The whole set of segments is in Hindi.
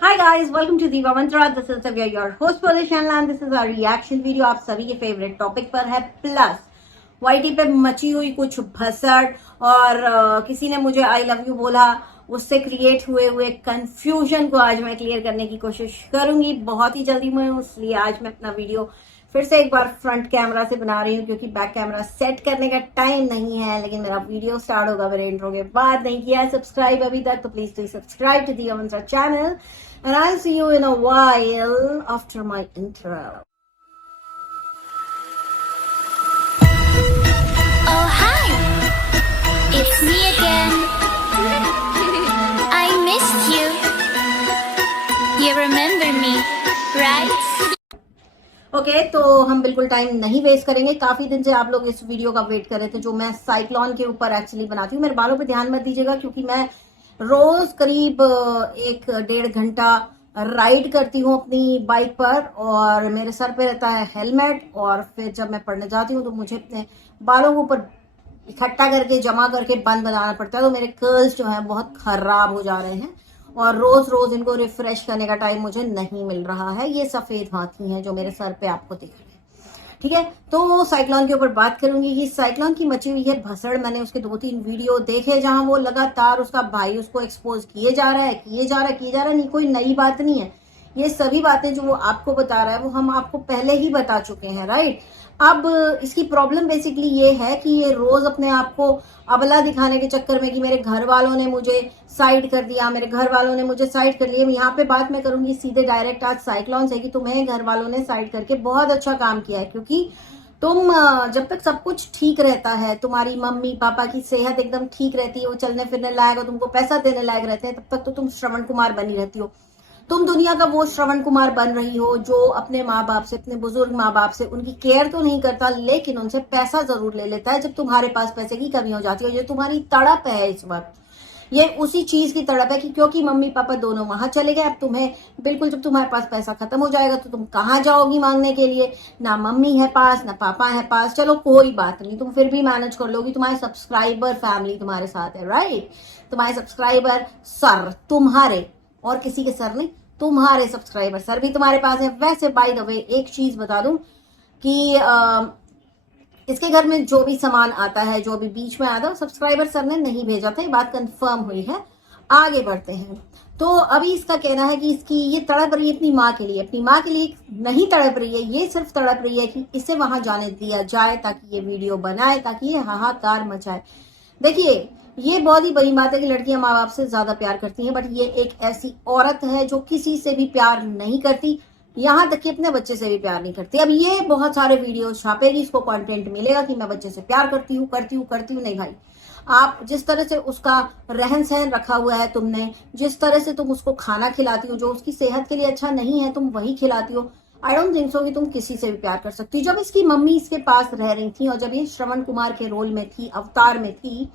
Hi guys, welcome to Diva Mantra. This is Savya, your host for the channel, and this is our reaction video. आप सभी के फेवरेट टॉपिक पर है प्लस वाईटी पे मची हुई कुछ भसड़ और किसी ने मुझे आई लव यू बोला, उससे क्रिएट हुए कंफ्यूजन को आज मैं क्लियर करने की कोशिश करूंगी बहुत ही जल्दी में। इसलिए आज मैं अपना वीडियो फिर से एक बार फ्रंट कैमरा से बना रही हूँ क्योंकि बैक कैमरा सेट करने का टाइम नहीं है। लेकिन मेरा वीडियो स्टार्ट होगा मेरे इंट्रो के बाद। नहीं किया है सब्सक्राइब अभी तक तो प्लीज डू सब्सक्राइब टू दिया मंत्रा channel and I'll see you in a while after my intro. Oh hi, it's me again. I missed you. You remember me, right? Okay तो हम बिल्कुल टाइम नहीं वेस्ट करेंगे। काफी दिन से आप लोग इस वीडियो का वेट कर रहे थे जो मैं साइक्लोन के ऊपर एक्चुअली बनाती हूँ। मेरे बालों पे ध्यान मत दीजिएगा क्योंकि मैं रोज करीब 1-1.5 घंटा राइड करती हूँ अपनी बाइक पर और मेरे सर पे रहता है हेलमेट। और फिर जब मैं पढ़ने जाती हूँ तो मुझे अपने बालों के ऊपर इकट्ठा करके जमा करके बंद बनाना पड़ता है। तो मेरे कर्ल्स जो है बहुत खराब हो जा रहे हैं और रोज रोज इनको रिफ्रेश करने का टाइम मुझे नहीं मिल रहा है। ये सफेद हाथी हैं जो मेरे सर पे आपको दिख रहे हैं, ठीक है। तो साइक्लोन के ऊपर बात करूंगी कि साइक्लोन की मची हुई है भसड़। मैंने उसके 2-3 वीडियो देखे जहां वो लगातार उसका भाई उसको एक्सपोज किए जा रहा है। नहीं, कोई नई बात नहीं है। ये सभी बातें जो वो आपको बता रहा है वो हम आपको पहले ही बता चुके हैं, राइट। अब इसकी प्रॉब्लम बेसिकली ये है कि ये रोज अपने आप को अबला दिखाने के चक्कर में कि मेरे घर वालों ने मुझे साइड कर दिया, मेरे घर वालों ने मुझे साइड कर लिया। यहाँ पे बात मैं करूंगी सीधे डायरेक्ट आज साइक्लोन से कि तुम्हें घर वालों ने साइड करके बहुत अच्छा काम किया है। क्योंकि तुम जब तक सब कुछ ठीक रहता है, तुम्हारी मम्मी पापा की सेहत एकदम ठीक रहती है, वो चलने फिरने लायक और तुमको पैसा देने लायक रहते हैं, तब तक तो तुम श्रवण कुमार बनी रहती हो। तुम दुनिया का वो श्रवण कुमार बन रही हो जो अपने माँ बाप से, अपने बुजुर्ग माँ बाप से उनकी केयर तो नहीं करता लेकिन उनसे पैसा जरूर ले लेता है जब तुम्हारे पास पैसे की कमी हो जाती है। ये तुम्हारी तड़प है इस वक्त, ये उसी चीज की तड़प है कि क्योंकि मम्मी पापा दोनों वहां चले गए। अब तुम्हें बिल्कुल जब तुम्हारे पास पैसा खत्म हो जाएगा तो तुम कहाँ जाओगी मांगने के लिए? ना मम्मी है पास, ना पापा है पास। चलो कोई बात नहीं, तुम फिर भी मैनेज कर लोगी। तुम्हारे सब्सक्राइबर फैमिली तुम्हारे साथ है, राइट। तुम्हारे सब्सक्राइबर सर तुम्हारे, और किसी के सर नहीं, तुम्हारे सब्सक्राइबर सर भी तुम्हारे पास है। वैसे बाय द वे एक चीज बता दूं कि इसके घर में जो भी सामान आता है, जो भी बीच में आता है, सब्सक्राइबर सर ने नहीं भेजा था। ये बात कंफर्म हुई है। आगे बढ़ते हैं। तो अभी इसका कहना है कि इसकी ये तड़प रही है अपनी माँ के लिए। अपनी माँ के लिए नहीं तड़प रही है, ये सिर्फ तड़प रही है कि इसे वहां जाने दिया जाए ताकि ये वीडियो बनाए, ताकि ये हाहाकार मचाए। देखिए ये बहुत ही बड़ी बात है कि लड़कियां माँ बाप से ज्यादा प्यार करती हैं, बट ये एक ऐसी औरत है जो किसी से भी प्यार नहीं करती, यहाँ तक कि अपने बच्चे से भी प्यार नहीं करती। अब ये बहुत सारे वीडियो छापेगी, इसको कंटेंट मिलेगा कि मैं बच्चे से प्यार करती हूँ। नहीं भाई, आप जिस तरह से उसका रहन सहन रखा हुआ है तुमने, जिस तरह से तुम उसको खाना खिलाती हो जो उसकी सेहत के लिए अच्छा नहीं है, तुम वही खिलाती हो। आई डोंट थिंक सो कि तुम किसी से भी प्यार कर सकती हो। जब इसकी मम्मी इसके पास रह रही थी और जब ये श्रवण कुमार के रोल में थी, अवतार में थी,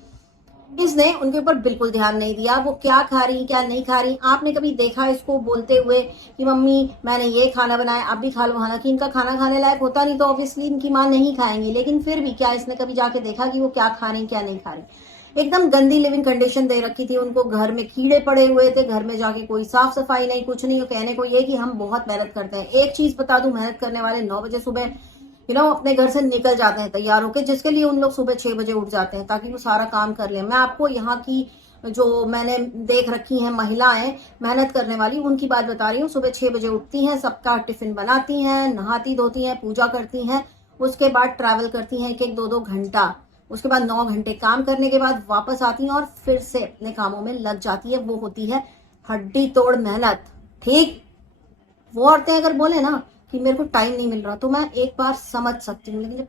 इसने उनके ऊपर बिल्कुल ध्यान नहीं दिया। वो क्या खा रही क्या नहीं खा रही, आपने कभी देखा इसको बोलते हुए कि मम्मी मैंने ये खाना बनाया आप भी खा लो? हालांकि इनका खाना खाने लायक होता नहीं तो ऑब्वियसली इनकी माँ नहीं खाएंगी, लेकिन फिर भी क्या इसने कभी जाके देखा कि वो क्या खा रही क्या नहीं खा रही? एकदम गंदी लिविंग कंडीशन दे रखी थी उनको, घर में कीड़े पड़े हुए थे, घर में जाके कोई साफ सफाई नहीं, कुछ नहीं। कहने को ये कि हम बहुत मेहनत करते हैं। एक चीज बता दूं, मेहनत करने वाले 9 बजे सुबह अपने घर से निकल जाते हैं तैयार होकर, जिसके लिए उन लोग सुबह 6 बजे उठ जाते हैं ताकि वो सारा काम कर लें। मैं आपको यहाँ की जो मैंने देख रखी हैं महिलाएं मेहनत करने वाली, उनकी बात बता रही हूँ। सुबह 6 बजे उठती हैं, सबका टिफिन बनाती हैं, नहाती धोती हैं, पूजा करती हैं, उसके बाद ट्रैवल करती हैं 1-1, 2-2 घंटा। उसके बाद 9 घंटे काम करने के बाद वापस आती हैं और फिर से अपने कामों में लग जाती है। वो होती है हड्डी तोड़ मेहनत, ठीक। वो औरतें अगर बोले ना कि मेरे को टाइम नहीं मिल रहा तो मैं एक बार समझ सकती हूँ, लेकिन जब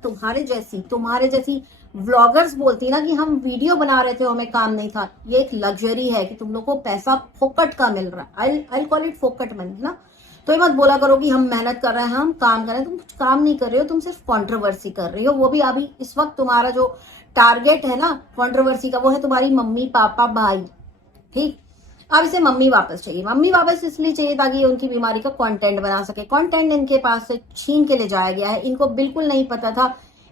तुम्हारे जैसी व्लॉगर्स बोलती ना कि हम वीडियो बना रहे थे हमें काम नहीं था, ये एक लग्जरी है कि तुम लोग को पैसा फोकट का मिल रहा है। आई कॉल इट फोकट मनी ना। तो ये मत बोला करो कि हम मेहनत कर रहे हैं, हम काम कर रहे हैं। तुम कुछ काम नहीं कर रहे हो, तुम सिर्फ कॉन्ट्रोवर्सी कर रही हो। वो भी अभी इस वक्त तुम्हारा जो टारगेट है ना कॉन्ट्रोवर्सी का, वो है तुम्हारी मम्मी पापा भाई, ठीक। अब इसे मम्मी वापस चाहिए। मम्मी वापस इसलिए चाहिए ताकि ये उनकी बीमारी का कंटेंट बना सके। कंटेंट इनके पास से छीन के ले जाया गया है। इनको बिल्कुल नहीं पता था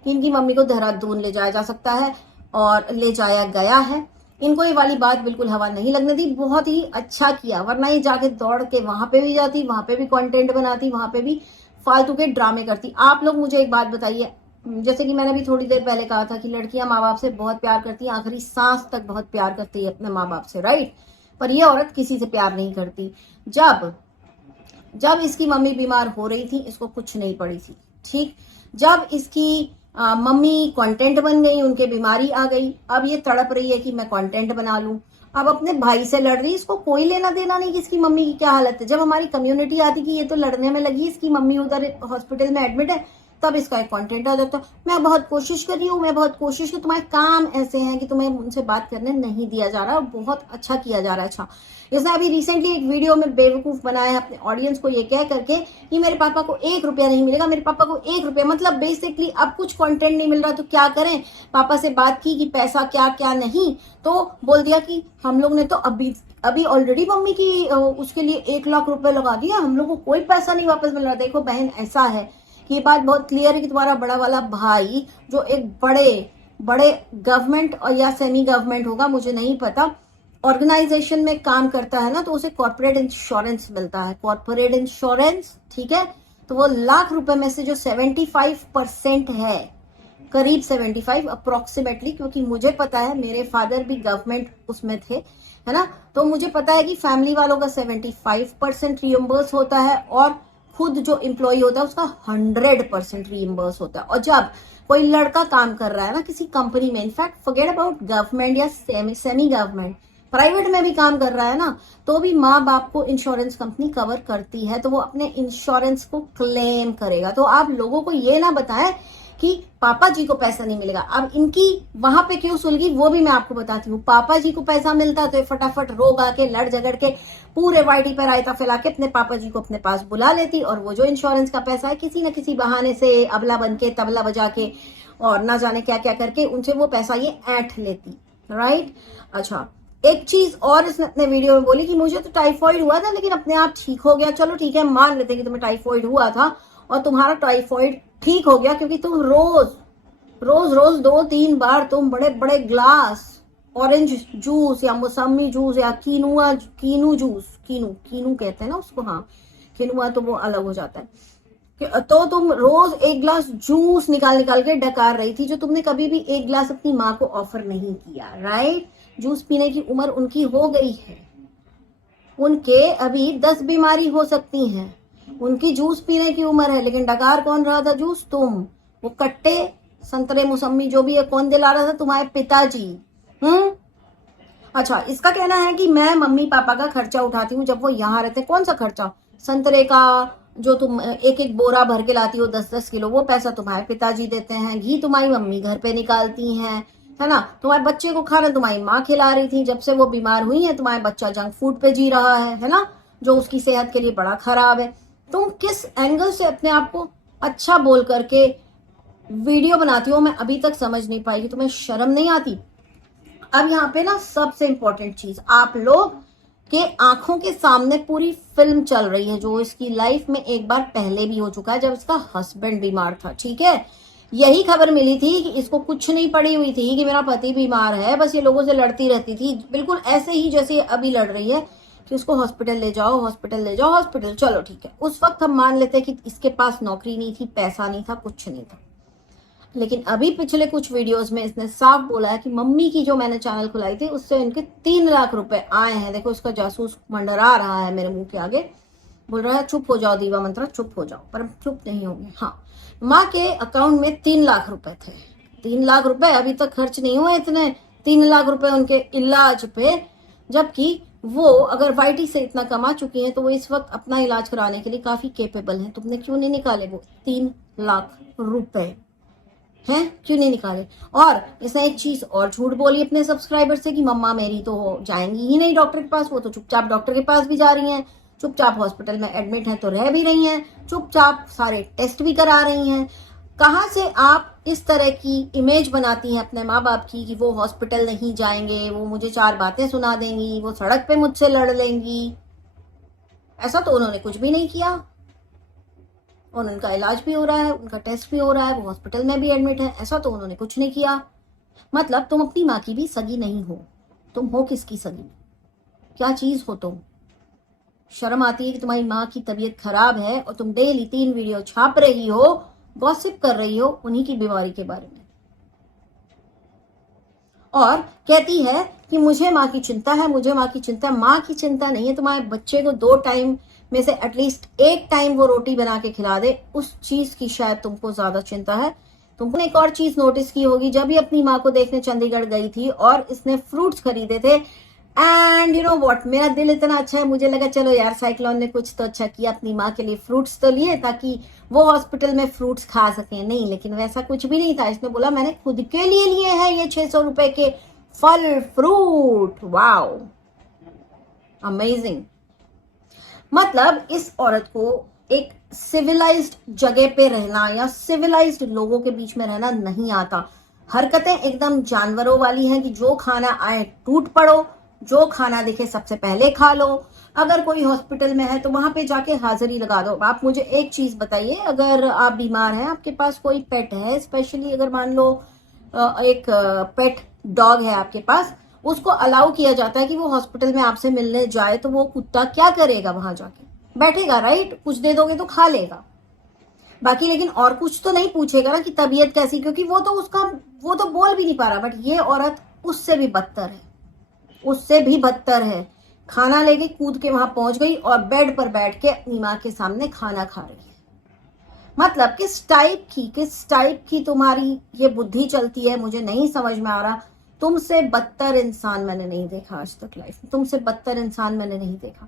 कि इनकी मम्मी को देहरादून ले जाया जा सकता है और ले जाया गया है। इनको ये वाली बात बिल्कुल हवा नहीं लगने दी, बहुत ही अच्छा किया, वरना ये जाके दौड़ के वहां पे भी जाती, वहां पे भी कंटेंट बनाती, वहां पे भी फालतू के ड्रामे करती। आप लोग मुझे एक बात बताइए, जैसे कि मैंने भी थोड़ी देर पहले कहा था कि लड़कियां माँ बाप से बहुत प्यार करती हैं, आखिरी सांस तक बहुत प्यार करती है अपने माँ बाप से, राइट। पर ये औरत किसी से प्यार नहीं करती। जब इसकी मम्मी बीमार हो रही थी, इसको कुछ नहीं पड़ी थी, ठीक। जब इसकी मम्मी कंटेंट बन गई, उनके बीमारी आ गई, अब ये तड़प रही है कि मैं कंटेंट बना लूं, अब अपने भाई से लड़ रही, इसको कोई लेना देना नहीं कि इसकी मम्मी की क्या हालत है। जब हमारी कम्युनिटी आती कि ये तो लड़ने में लगी, इसकी मम्मी उधर हॉस्पिटल में एडमिट है, तब इसका एक कंटेंट आ जाता। मैं बहुत कोशिश कर रही हूँ, मैं बहुत कोशिश, तुम्हारे काम ऐसे हैं कि तुम्हें उनसे बात करने नहीं दिया जा रहा, और बहुत अच्छा किया जा रहा है। अच्छा, इसने अभी रिसेंटली एक वीडियो में बेवकूफ बनाया है अपने ऑडियंस को ये कह करके कि मेरे पापा को 1 रुपया नहीं मिलेगा, मेरे पापा को 1 रुपया, मतलब बेसिकली अब कुछ कंटेंट नहीं मिल रहा तो क्या करें। पापा से बात की कि पैसा क्या क्या नहीं, तो बोल दिया कि हम लोग ने तो अभी ऑलरेडी मम्मी की उसके लिए 1 लाख रुपए लगा दिया, हम लोग को कोई पैसा नहीं वापस मिल रहा। देखो बहन, ऐसा है कि ये बात बहुत क्लियर है कि तुम्हारा बड़ा वाला भाई जो एक बड़े गवर्नमेंट और या सेमी गवर्नमेंट होगा, मुझे नहीं पता, ऑर्गेनाइजेशन में काम करता है ना, तो उसे कॉर्पोरेट इंश्योरेंस मिलता है, कॉर्पोरेट इंश्योरेंस, ठीक है। तो वो लाख रुपए में से जो 75% है, करीब 75 अप्रोक्सीमेटली, क्योंकि मुझे पता है मेरे फादर भी गवर्नमेंट उसमें थे, है ना, तो मुझे पता है कि फैमिली वालों का 75% रियम्बर्स होता है, और खुद जो एम्प्लॉय होता है उसका 100% रियम्बर्स होता है। और जब कोई लड़का काम कर रहा है ना किसी कंपनी में, इनफैक्ट फॉरगेट अबाउट गवर्नमेंट या सेमी गवर्नमेंट, प्राइवेट में भी काम कर रहा है ना, तो भी माँ बाप को इंश्योरेंस कंपनी कवर करती है, तो वो अपने इंश्योरेंस को क्लेम करेगा। तो आप लोगों को ये ना बताएं कि पापा जी को पैसा नहीं मिलेगा। अब इनकी वहां पे क्यों सुलगी वो भी मैं आपको बताती हूँ। पापा जी को पैसा मिलता तो फटाफट रोग आके लड़ झगड़ के पूरे वाइटी पर रायता फैला के अपने पापा जी को अपने पास बुला लेती, और वो जो इंश्योरेंस का पैसा है किसी न किसी बहाने से अबला बन के, तबला बजा के, और ना जाने क्या क्या करके उनसे वो पैसा ये ऐंठ लेती, राइट। अच्छा, एक चीज और इसने अपने वीडियो में बोली कि मुझे तो टाइफॉइड हुआ था लेकिन अपने आप ठीक हो गया। चलो ठीक है, मान लेते कि तुम्हें टाइफॉइड हुआ था और तुम्हारा टाइफॉइड ठीक हो गया क्योंकि तुम रोज 2-3 बार तुम बड़े बड़े ग्लास ऑरेंज जूस या मौसमी जूस या कीनू जूस, कीनू कहते हैं ना उसको, हाँ कीनुआ तो वो अलग हो जाता है, तो तुम रोज 1 ग्लास जूस निकाल के डकार रही थी, जो तुमने कभी भी 1 ग्लास अपनी माँ को ऑफर नहीं किया, राइट। जूस पीने की उम्र उनकी हो गई है, उनके अभी 10 बीमारी हो सकती हैं, उनकी जूस पीने की उम्र है, लेकिन डकार कौन रहा था जूस? तुम। वो कट्टे संतरे मौसमी जो भी है कौन दिला रहा था? तुम्हारे पिताजी। अच्छा, इसका कहना है कि मैं मम्मी पापा का खर्चा उठाती हूँ जब वो यहाँ रहते। कौन सा खर्चा? संतरे का जो तुम एक बोरा भर के लाती हो 10-10 किलो, वो पैसा तुम्हारे पिताजी देते हैं। घी तुम्हारी मम्मी घर पे निकालती हैं, है ना। तुम्हारे बच्चे को खाना तुम्हारी माँ खिला रही थी, जब से वो बीमार हुई है तुम्हारा बच्चा जंक फूड पे जी रहा है ना, जो उसकी सेहत के लिए बड़ा खराब है। तुम किस एंगल से अपने आप को अच्छा बोल करके वीडियो बनाती हो, मैं अभी तक समझ नहीं पाई कि तुम्हें शर्म नहीं आती। अब यहाँ पे ना सबसे इंपॉर्टेंट चीज, आप लोग के आंखों के सामने पूरी फिल्म चल रही है जो इसकी लाइफ में एक बार पहले भी हो चुका है, जब इसका हस्बैंड बीमार था, ठीक है। यही खबर मिली थी कि इसको कुछ नहीं पड़ी हुई थी कि मेरा पति बीमार है, बस ये लोगों से लड़ती रहती थी, बिल्कुल ऐसे ही जैसे अभी लड़ रही है कि उसको हॉस्पिटल ले जाओ, हॉस्पिटल। चलो ठीक है, उस वक्त हम मान लेते कि इसके पास नौकरी नहीं थी, पैसा नहीं था, कुछ नहीं था। लेकिन अभी पिछले कुछ वीडियोस में इसने साफ बोला है कि मम्मी की जो मैंने चैनल खुलाई थी उससे उनके 3 लाख रुपए आए हैं। देखो इसका जासूस मंडरा रहा है मेरे मुंह के आगे, बोल रहा है चुप हो जाओ दीवा मंत्रा, चुप हो जाओ, पर चुप नहीं होंगे। हाँ, माँ के अकाउंट में 3 लाख रुपए थे। 3 लाख रुपए अभी तक खर्च नहीं हुए इतने, 3 लाख रुपए उनके इलाज पे, जबकि वो अगर वाईटी से इतना कमा चुकी हैं तो वो इस वक्त अपना इलाज कराने के लिए काफी केपेबल हैं। तुमने क्यों नहीं निकाले वो 3 लाख रुपए हैं, क्यों नहीं निकाले? और इसने एक चीज और झूठ बोली अपने सब्सक्राइबर से कि मम्मा मेरी तो जाएंगी ही नहीं डॉक्टर के पास, वो तो चुपचाप डॉक्टर के पास भी जा रही हैं, चुपचाप हॉस्पिटल में एडमिट हैं तो रह भी रही हैं, चुपचाप सारे टेस्ट भी करा रही हैं। कहाँ से आप इस तरह की इमेज बनाती हैं अपने माँ बाप की कि वो हॉस्पिटल नहीं जाएंगे, वो मुझे 4 बातें सुना देंगी, वो सड़क पे मुझसे लड़ लेंगी? ऐसा तो उन्होंने कुछ भी नहीं किया, और उनका इलाज भी हो रहा है, उनका टेस्ट भी हो रहा है, वो हॉस्पिटल में भी एडमिट है, ऐसा तो उन्होंने कुछ नहीं किया। मतलब तुम अपनी माँ की भी सगी नहीं हो, तुम हो किसकी सगी? क्या चीज हो तुम? शर्म आती है कि तुम्हारी माँ की तबीयत खराब है और तुम डेली 3 वीडियो छाप रही हो, गॉसिप कर रही हो उन्हीं की बीमारी के बारे में, और कहती है कि मुझे माँ की चिंता है, मुझे माँ की चिंता है। माँ की चिंता नहीं है, तुम्हारे बच्चे को 2 टाइम में से एटलीस्ट 1 टाइम वो रोटी बना के खिला दे, उस चीज की शायद तुमको ज्यादा चिंता है। तुमको एक और चीज नोटिस की होगी, जब भी अपनी माँ को देखने चंडीगढ़ गई थी और इसने फ्रूट्स खरीदे थे, एंड यू नो व्हाट, मेरा दिल इतना अच्छा है, मुझे लगा चलो यार साइक्लोन ने कुछ तो अच्छा किया, अपनी माँ के लिए फ्रूट्स तो लिए ताकि वो हॉस्पिटल में फ्रूट्स खा सके। नहीं, लेकिन वैसा कुछ भी नहीं था। इसने बोला मैंने खुद के लिए लिए हैं ये 600 रुपए के फल फ्रूट। Wow, amazing. मतलब इस औरत को एक सिविलाइज्ड जगह पे रहना या सिविलाइज्ड लोगों के बीच में रहना नहीं आता। हरकतें एकदम जानवरों वाली हैं कि जो खाना आए टूट पड़ो, जो खाना दिखे सबसे पहले खा लो। अगर कोई हॉस्पिटल में है तो वहां पे जाके हाजिरी लगा दो। आप मुझे एक चीज बताइए, अगर आप बीमार हैं, आपके पास कोई पेट है, स्पेशली अगर मान लो एक पेट डॉग है आपके पास, उसको अलाउ किया जाता है कि वो हॉस्पिटल में आपसे मिलने जाए, तो वो कुत्ता क्या करेगा? वहां जाके बैठेगा, राइट? कुछ दे दोगे तो खा लेगा, बाकी लेकिन और कुछ तो नहीं पूछेगा ना कि तबीयत कैसी, क्योंकि वो तो बोल भी नहीं पा रहा। बट ये औरत उससे भी बदतर है, उससे भी बदतर है। खाना लेके कूद के वहां पहुंच गई और बेड पर बैठ के अपनी माँ के सामने खाना खा रही है। मतलब किस टाइप की तुम्हारी ये बुद्धि चलती है, मुझे नहीं समझ में आ रहा। तुमसे बदतर इंसान मैंने नहीं देखा आज तक लाइफ में, तुमसे बदतर इंसान मैंने नहीं देखा।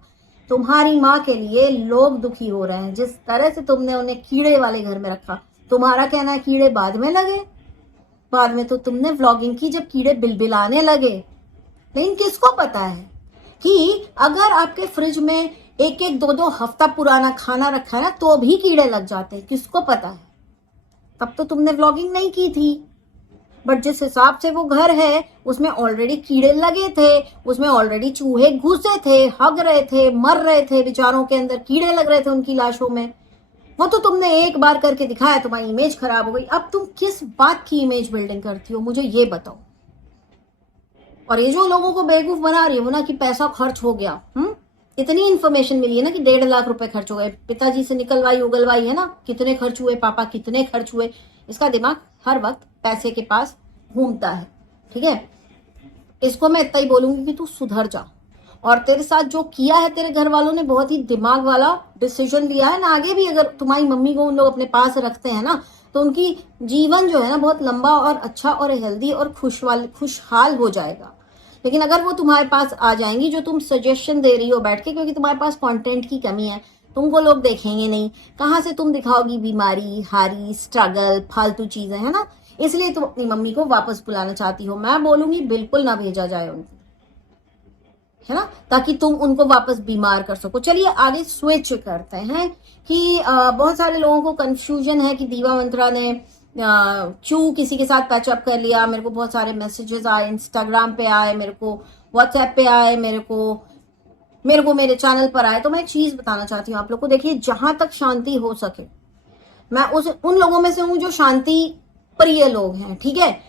तुम्हारी माँ के लिए लोग दुखी हो रहे हैं, जिस तरह से तुमने उन्हें कीड़े वाले घर में रखा। तुम्हारा कहना है कीड़े बाद में लगे, बाद में तो तुमने व्लॉगिंग की जब कीड़े बिलबिलाने लगे। लेकिन किसको पता है कि अगर आपके फ्रिज में 1-1, 2-2 हफ्ता पुराना खाना रखा है ना तो भी कीड़े लग जाते हैं। किसको पता है? तब तो तुमने व्लॉगिंग नहीं की थी। बट जिस हिसाब से वो घर है उसमें ऑलरेडी कीड़े लगे थे, उसमें ऑलरेडी चूहे घुसे थे, हग रहे थे, मर रहे थे, बेचारों के अंदर कीड़े लग रहे थे उनकी लाशों में। वो तो तुमने एक बार करके दिखाया, तुम्हारी इमेज खराब हो गई। अब तुम किस बात की इमेज बिल्डिंग करती हो, मुझे ये बताओ। और ये जो लोगों को बेवकूफ बना रही हो ना कि पैसा खर्च हो गया, इतनी इन्फॉर्मेशन मिली है ना कि 1.5 लाख रुपए खर्च हो गए, पिताजी से निकलवाई उगलवाई है ना, कितने खर्च हुए, पापा कितने खर्च हुए। इसका दिमाग हर वक्त पैसे के पास घूमता है, ठीक है? इसको मैं इतना ही बोलूंगी कि तू सुधर जा। और तेरे साथ जो किया है तेरे घर वालों ने, बहुत ही दिमाग वाला डिसीजन लिया है ना। आगे भी अगर तुम्हारी मम्मी को उन लोग अपने पास रखते हैं ना तो उनकी जीवन जो है ना बहुत लंबा और अच्छा और हेल्दी और खुशहाल हो जाएगा। लेकिन अगर वो तुम्हारे पास आ जाएंगी, जो तुम सजेशन दे रही हो बैठ के, क्योंकि तुम्हारे पास कंटेंट की कमी है, तुमको लोग देखेंगे नहीं, कहाँ से तुम दिखाओगी बीमारी, हारी, स्ट्रगल, फालतू चीजें, है ना? इसलिए तुम अपनी मम्मी को वापस बुलाना चाहती हो। मैं बोलूंगी बिल्कुल ना भेजा जाए उनको, है ना, ताकि तुम उनको वापस बीमार कर सको। चलिए आगे स्विच करते हैं कि बहुत सारे लोगों को कंफ्यूजन है कि दीवा मंत्रा ने क्यों किसी के साथ पैचअप कर लिया। मेरे को बहुत सारे मैसेजेस आए, इंस्टाग्राम पे आए, मेरे को व्हाट्सएप पे आए, मेरे को मेरे चैनल पर आए। तो मैं एक चीज बताना चाहती हूँ आप लोग को। देखिए, जहां तक शांति हो सके, मैं उन लोगों में से हूं जो शांति प्रिय लोग हैं, ठीक है?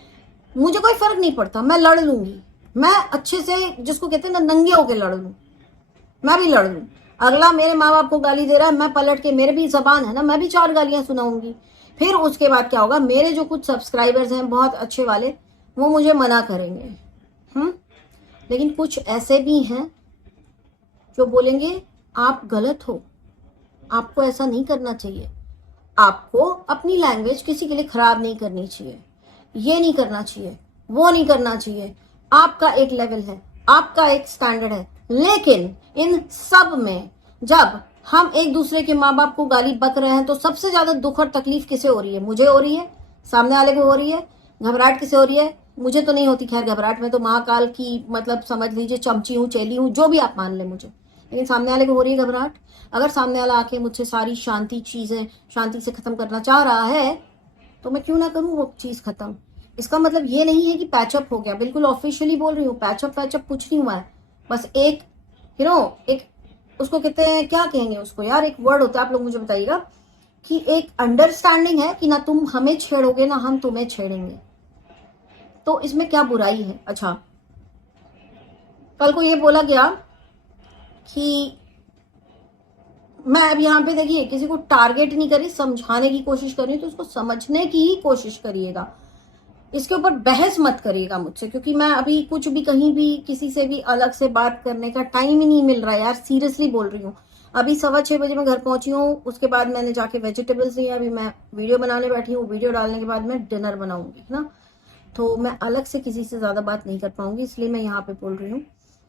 मुझे कोई फर्क नहीं पड़ता, मैं लड़ लूंगी, मैं अच्छे से, जिसको कहते हैं ना, नंगे होके लड़ लूं, मैं भी लड़ लूं। अगला मेरे माँ बाप को गाली दे रहा है, मैं पलट के, मेरे भी जबान है ना, मैं भी 4 गालियां सुनाऊंगी। फिर उसके बाद क्या होगा, मेरे जो कुछ सब्सक्राइबर्स हैं बहुत अच्छे वाले, वो मुझे मना करेंगे। लेकिन कुछ ऐसे भी हैं जो बोलेंगे आप गलत हो, आपको ऐसा नहीं करना चाहिए, आपको अपनी लैंग्वेज किसी के लिए खराब नहीं करनी चाहिए, ये नहीं करना चाहिए, वो नहीं करना चाहिए। आपका एक लेवल है, आपका एक स्टैंडर्ड है। लेकिन इन सब में जब हम एक दूसरे के माँ बाप को गाली बक रहे हैं तो सबसे ज्यादा दुख और तकलीफ किसे हो रही है? मुझे हो रही है, सामने वाले को हो रही है। घबराहट किसे हो रही है? मुझे तो नहीं होती खैर घबराहट, में तो महाकाल की, मतलब समझ लीजिए चमची हूँ, चेली हूँ, जो भी आप मान ले मुझे। लेकिन सामने वाले को हो रही है घबराहट। अगर सामने वाला आके मुझसे सारी चीजें शांति से खत्म करना चाह रहा है तो मैं क्यों ना करूं वो चीज खत्म। इसका मतलब ये नहीं है कि पैचअप हो गया, बिल्कुल ऑफिशियली बोल रही हूँ, पैचअप कुछ नहीं हुआ है। बस एक एक उसको कहते हैं, क्या कहेंगे उसको यार, एक वर्ड होता है, आप लोग मुझे बताइएगा, कि एक अंडरस्टैंडिंग है कि ना तुम हमें छेड़ोगे ना हम तुम्हें छेड़ेंगे। तो इसमें क्या बुराई है? अच्छा, कल को ये बोला गया कि मैं अब यहाँ पे देखिए किसी को टारगेट नहीं करी, समझाने की कोशिश कर रही हूँ, तो उसको समझने की ही कोशिश करिएगा। इसके ऊपर बहस मत करिएगा मुझसे, क्योंकि मैं अभी कुछ भी कहीं भी किसी से भी अलग से बात करने का टाइम ही नहीं मिल रहा है यार, सीरियसली बोल रही हूँ। अभी 6:15 बजे मैं घर पहुंची हूँ, उसके बाद मैंने जाके वेजिटेबल्स ली, अभी मैं वीडियो बनाने बैठी हूँ, वीडियो डालने के बाद मैं डिनर बनाऊंगी ना, तो मैं अलग से किसी से ज्यादा बात नहीं कर पाऊंगी, इसलिए मैं यहाँ पे बोल रही हूँ।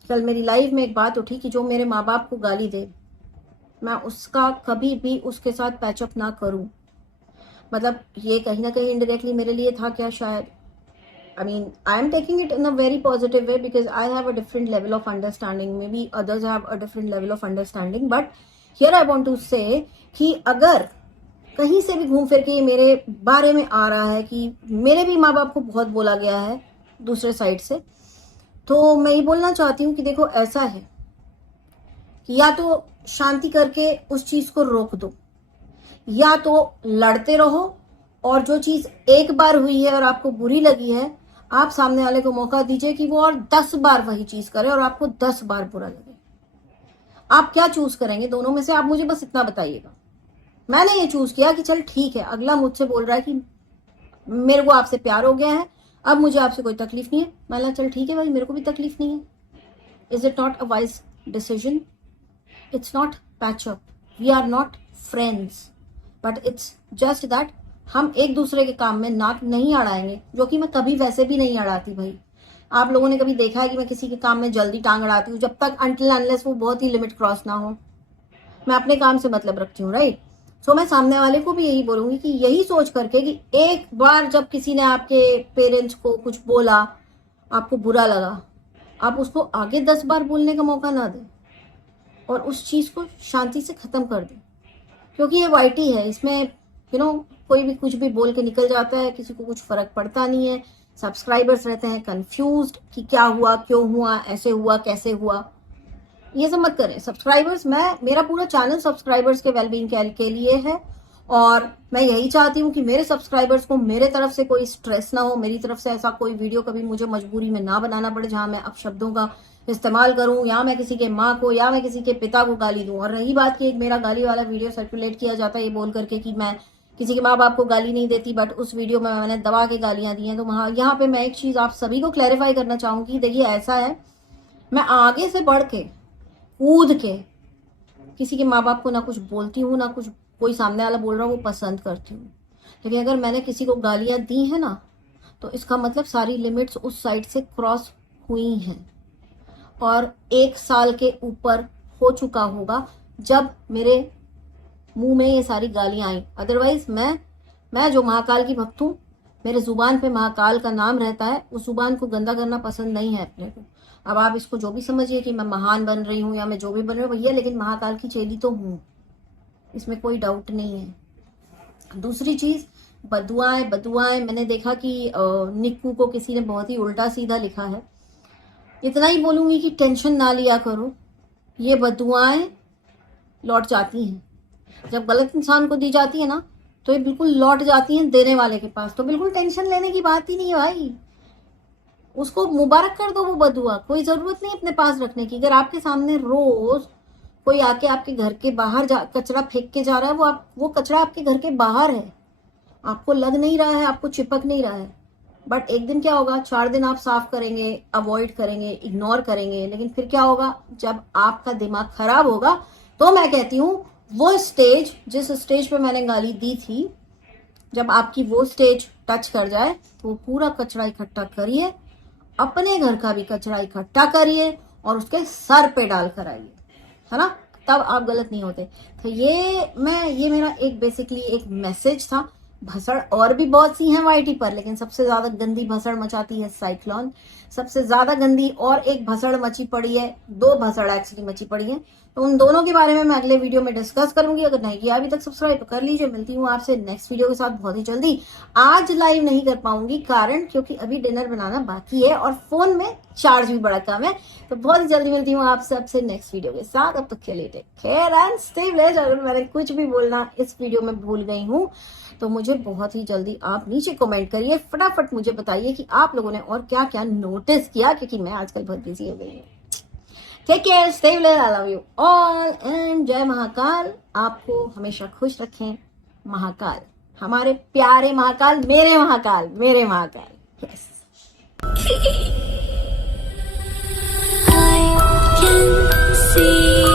कल मेरी लाइफ में एक बात उठी कि जो मेरे माँ बाप को गाली दे, मैं उसका कभी भी उसके साथ पैचअप ना करूं। मतलब ये कहीं ना कहीं इनडायरेक्टली मेरे लिए था क्या, शायद, I mean, I am taking it in a very positive way because I have a different level of understanding. Maybe others have a different level of understanding. But here I want to say कि अगर कहीं से भी घूम फिर के ये मेरे बारे में आ रहा है कि मेरे भी माँ बाप को बहुत बोला गया है दूसरे साइड से, तो मैं ये बोलना चाहती हूँ कि देखो ऐसा है कि या तो शांति करके उस चीज को रोक दो, या तो लड़ते रहो, और जो चीज एक बार हुई है और आपको बुरी लगी है, आप सामने वाले को मौका दीजिए कि वो और 10 बार वही चीज करे और आपको 10 बार बुरा लगे। आप क्या चूज करेंगे दोनों में से, आप मुझे बस इतना बताइएगा। मैंने ये चूज किया कि चल ठीक है, अगला मुझसे बोल रहा है कि मेरे को आपसे प्यार हो गया है, अब मुझे आपसे कोई तकलीफ नहीं है। मैंने चल ठीक है भाई, मेरे को भी तकलीफ नहीं है। Is it not a wise decision? It's not patch up, we are not friends, but it's just that हम एक दूसरे के काम में नाक नहीं अड़ाएंगे, जो कि मैं कभी वैसे भी नहीं अड़ाती भाई। आप लोगों ने कभी देखा है कि मैं किसी के काम में जल्दी टांग अड़ाती हूँ? जब तक अनटिल अनलेस वो बहुत ही लिमिट क्रॉस ना हो, मैं अपने काम से मतलब रखती हूँ, राइट। सो मैं सामने वाले को भी यही बोलूंगी कि यही सोच करके कि एक बार जब किसी ने आपके पेरेंट्स को कुछ बोला, आपको बुरा लगा, आप उसको आगे 10 बार बोलने का मौका ना दें और उस चीज को शांति से खत्म कर दें। क्योंकि ये वाईटी है, इसमें कोई भी कुछ भी बोल के निकल जाता है, किसी को कुछ फर्क पड़ता नहीं है। सब्सक्राइबर्स रहते हैं कंफ्यूज्ड कि क्या हुआ, क्यों हुआ, ऐसे हुआ, कैसे हुआ। ये सब मत करें सब्सक्राइबर्स। मेरा पूरा चैनल सब्सक्राइबर्स के वेलबींग के लिए है, और मैं यही चाहती हूँ कि मेरे सब्सक्राइबर्स को मेरे तरफ से कोई स्ट्रेस ना हो, मेरी तरफ से ऐसा कोई वीडियो कभी मुझे मजबूरी में ना बनाना पड़े जहां मैं अपशब्दों का इस्तेमाल करूं, या मैं किसी के माँ को या मैं किसी के पिता को गाली दूं। और रही बात कि एक मेरा गाली वाला वीडियो सर्कुलेट किया जाता है ये बोल करके कि मैं किसी के माँ बाप को गाली नहीं देती, बट उस वीडियो में मैंने दबा के गालियां दी हैं, तो वहां यहाँ पे मैं एक चीज आप सभी को क्लैरिफाई करना चाहूंगी। देखिए ऐसा है, मैं आगे से बढ़ के कूद के किसी के माँ बाप को ना कुछ बोलती हूँ, ना कुछ कोई सामने वाला बोल रहा हो वो पसंद करती हूँ। लेकिन अगर मैंने किसी को गालियां दी है ना, तो इसका मतलब सारी लिमिट्स उस साइड से क्रॉस हुई हैं, और 1 साल के ऊपर हो चुका होगा जब मेरे मुंह में ये सारी गालियां आई। अदरवाइज मैं जो महाकाल की भक्त हूँ, मेरे जुबान पे महाकाल का नाम रहता है, उस जुबान को गंदा करना पसंद नहीं है अपने को। अब आप इसको जो भी समझिए कि मैं महान बन रही हूँ या मैं जो भी बन रही हूँ भैया, लेकिन महाकाल की चेली तो हूँ, इसमें कोई डाउट नहीं है। दूसरी चीज, बदुआएं मैंने देखा कि निक्कू को किसी ने बहुत ही उल्टा सीधा लिखा है। इतना ही बोलूंगी कि टेंशन ना लिया करो, ये बदुआएं लौट जाती हैं। जब गलत इंसान को दी जाती है ना, तो ये बिल्कुल लौट जाती हैं देने वाले के पास, तो बिल्कुल टेंशन लेने की बात ही नहीं है भाई। उसको मुबारक कर दो वो बदुआ, कोई जरूरत नहीं अपने पास रखने की। अगर आपके सामने रोज कोई आके आपके घर के बाहर कचरा फेंक के जा रहा है, वो कचरा आपके घर के बाहर है, आपको लग नहीं रहा है, आपको चिपक नहीं रहा है, बट एक दिन क्या होगा, 4 दिन आप साफ करेंगे, अवॉइड करेंगे, इग्नोर करेंगे, लेकिन फिर क्या होगा, जब आपका दिमाग खराब होगा, तो मैं कहती हूँ वो स्टेज, जिस स्टेज पे मैंने गाली दी थी, जब आपकी वो स्टेज टच कर जाए, तो पूरा कचरा इकट्ठा करिए, अपने घर का भी कचरा इकट्ठा करिए और उसके सर पे डाल कर आइए, है ना, तब आप गलत नहीं होते। तो ये मेरा एक बेसिकली एक मैसेज था। भसड़ और भी बहुत सी हैं वाईटी पर, लेकिन सबसे ज्यादा गंदी भसड़ मचाती है साइक्लोन। सबसे ज्यादा गंदी और एक भसड़ मची पड़ी है, 2 भसड़ एक्चुअली मची पड़ी है, तो उन दोनों के बारे में मैं अगले वीडियो में डिस्कस करूंगी। अगर नहीं किया अभी तक सब्सक्राइब तो कर लीजिए। मिलती हूँ आपसे नेक्स्ट वीडियो के साथ बहुत ही जल्दी। आज लाइव नहीं कर पाऊंगी, कारण क्योंकि अभी डिनर बनाना बाकी है और फोन में चार्ज भी बड़ा कम है, तो बहुत ही जल्दी मिलती हूँ आप सबसे नेक्स्ट वीडियो के साथ। अब तक के लिए take care and stay blessed. अगर मैंने कुछ भी बोलना इस वीडियो में भूल गई हूँ, तो मुझे बहुत ही जल्दी आप नीचे कमेंट करिए, फटाफट मुझे बताइए कि आप लोगों ने और क्या क्या नोटिस किया, क्योंकि मैं आजकल बहुत बिजी हो गई हूँ। Take care, stay blessed, I love you all and जय महाकाल। आपको हमेशा खुश रखें महाकाल, हमारे प्यारे महाकाल, मेरे महाकाल, मेरे Mahakal. Yes I can see